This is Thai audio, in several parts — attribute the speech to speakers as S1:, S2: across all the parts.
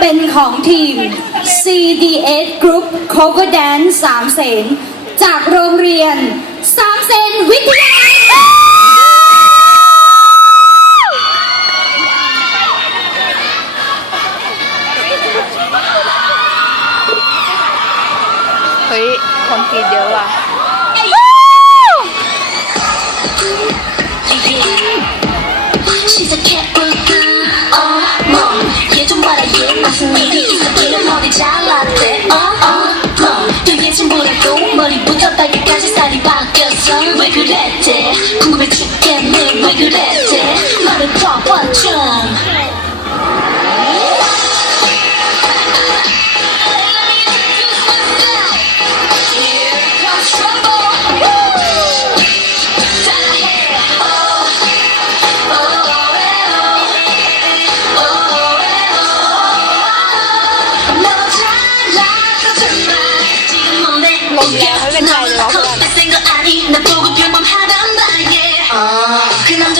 S1: เป็นของทีม CDS Group Cover Dance สามเสนจากโรงเรียนสามเสนวิทยา
S2: เฮ้ย คนกรีเยอะว่ะ
S3: 너는 왜 그랬지? 궁금해 죽겠네. 왜 그랬지? 말을 봐봐 좀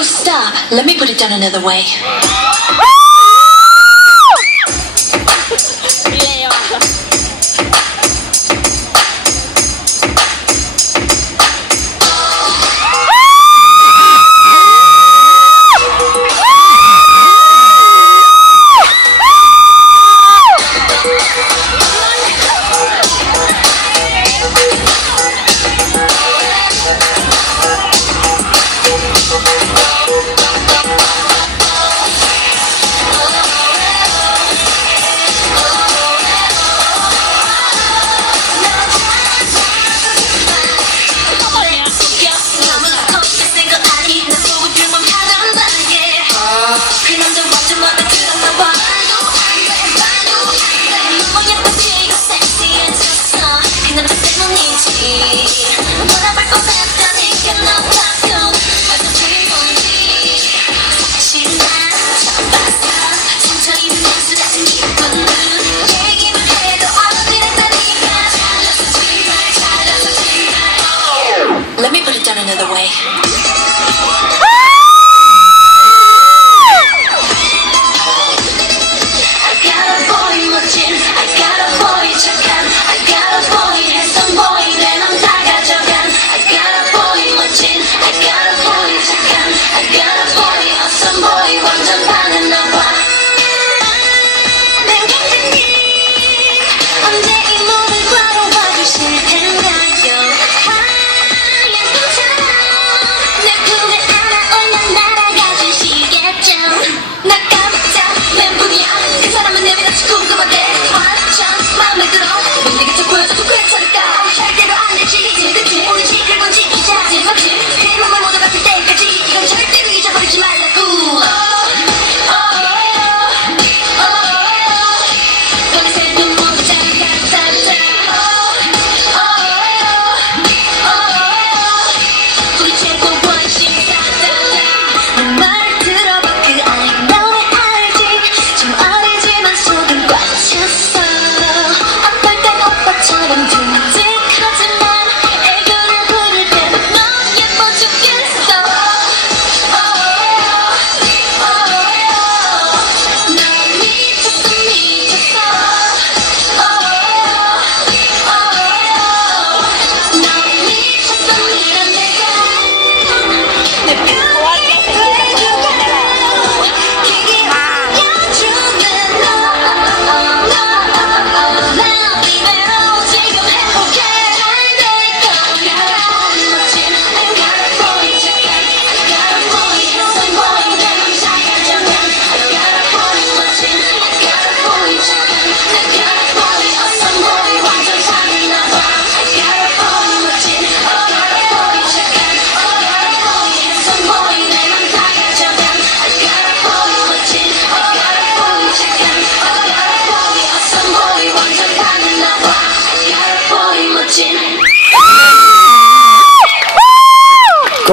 S3: You stop? Let me put it down another way. Let me put it down another way. 궁금한데 와, 참 마음에 들어. 내게 좀 보여줘도 괜찮을까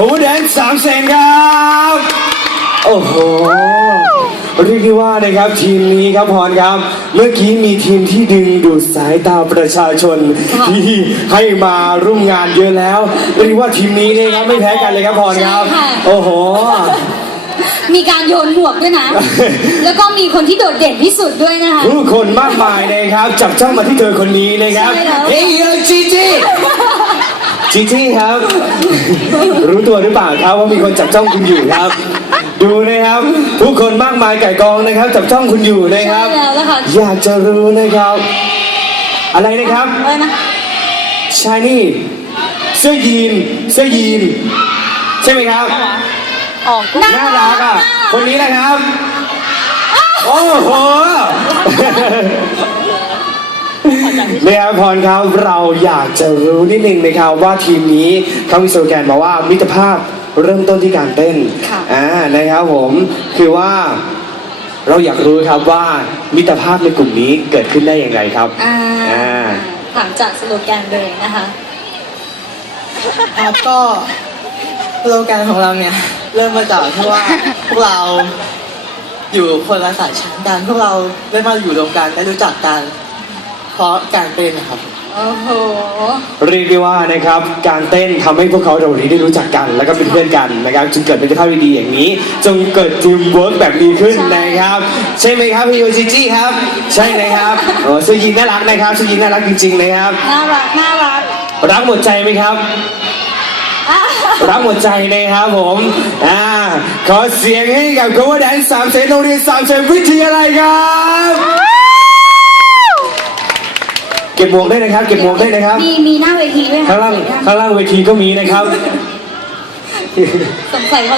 S3: โกลด้นสามแสนครับ โอ้
S4: โห เรียกได้ว่านะครับทีมนี้ครับพรครับ เมื่อกี้มีทีมที่ดึงดูดสายตาประชาชน ที่ให้มาร่วมงานเยอะแล้วเรียกว่าทีมนี้นะครับไม่แพ้กันเลยครับพรครับโอ้โห
S1: มีการโยนหมวกด้วยนะ แล้วก็มีคนที่โดดเด่นที่สุดด้วยนะคะ
S4: ผู้คนมากมายเลยครับ จับจ้องมาที่เธอคนนี้เลยครับเฮ้ยจีจี จีจีครับ รู้ตัวหรือเปล่าครับว่ามีคนจับจ้องคุณอยู่ครับ ดูนะครับผู้คนมากมายไก่กองนะครับ จับจ้องคุณอยู่นะครับ
S1: ใช่แล้วนะคะ
S4: อยากจะรู้นะครับ อะไรนะครับ
S1: อะไรนะ
S4: ชายนี่ เสื้อยีน เสื้อยีน ใช่ไหมครับ
S2: ออกก็
S4: น่ารักอะ คนนี้นะครับ โอ้โห นะครับพรครับเราอยากจะรู้นิดนึงนะครับว่าทีมนี้เขามีสโลแกนมาว่ามิตรภาพเริ่มต้นที่การเต้น
S1: ค่ะ
S4: อ่านะครับผมคือว่าเราอยากรู้ครับว่ามิตรภาพในกลุ่มนี้เกิดขึ้นได้อย่างไรครับ
S1: อ่า
S4: อ่า
S1: ถามจากสโลแกนเลยนะคะ
S5: ครับก็โปรแกรมของเราเนี่ย เริ่มมาจากที่ว่าพวกเราอยู่คนละสายชั้นกันพวกเราได้มาอยู่รวมกันได้รู้จักกัน เพราะการเต้นนะครับ
S1: โอ้โห
S4: เรียกได้ว่านะครับการเต้นทำให้พวกเขาเหล่านี้ได้รู้จักกัน แล้วก็เป็นเพื่อนกันนะครับจึงเกิดเป็นภาพดีๆอย่างนี้ จงเกิดทีมเวิร์กแบบดีขึ้น
S1: ใช่
S4: นะครับ ใช่ไหมครับพี่โยชิจิครับ ใช่ไหมครับโอ้เสื้อยีนน่ารักนะครับเสื้อยีนน่ารักจริงๆนะครับ
S1: น่ารัก น่ารัก
S4: รักหมดใจไหมครับ
S1: อะ
S4: รักหมดใจนะครับผมอ่าขอเสียงให้กับ cover dance สามเซนโรงเรียนสามเซนวิทยาลัยครับ เก็บหมวกได้นะครับ เก็บหมวกได้นะครับ
S1: มีมีหน้าเวทีด้วยค่ะ
S4: ข้างล่าง
S1: สวยงาม
S4: ข้างล่างเวทีก็มีนะครับ
S1: สงสัยว่า